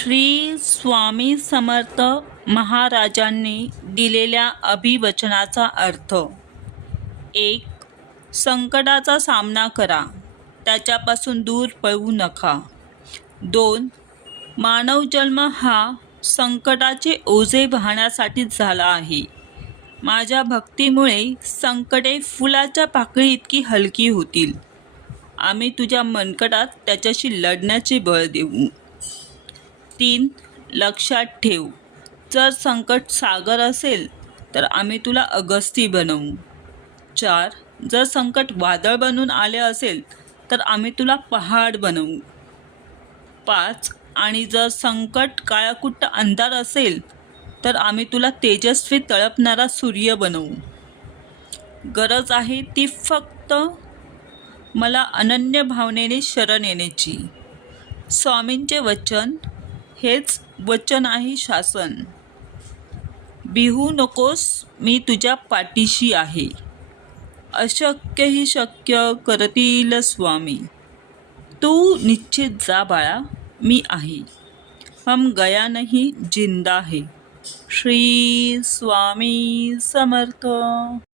श्री स्वामी समर्थ महाराजांनी दिलेल्या अभिवचनाचा अर्थ. 1. संकटाचा सामना करा, त्याच्यापासून दूर पळू नका. 2. मानव जन्म हा संकटाचे ओझे वाहण्यासाठीच झाला आहे. माझ्या भक्तीमुळे संकटे फुलाच्या पाकळी इतकी हलकी होतील. आम्ही तुझ्या मनकटात त्याच्याशी लढण्याचे बळ देऊ. 3. लक्षात ठेव, जर संकट सागर असेल तर आम्ही तुला अगस्ती बनवू. 4. जर संकट वादळ बनून आले असेल तर आम्ही तुला पहाड बनवू. 5. आणि जर संकट काळाकुट्ट अंधार असेल तर आम्ही तुला तेजस्वी तळपणारा सूर्य बनवू. गरज आहे ती फक्त मला अनन्य भावनेने शरण येण्याची. स्वामींचे वचन हेच वचन आहे शासन. भिवू नकोस, मी तुझ्या पाठीशी आहे. अशक्य ही शक्य करतील स्वामी. तू निश्चित जा बाळा, मी आहे. हम गया नहीं, जिंदा है. श्री स्वामी समर्थ.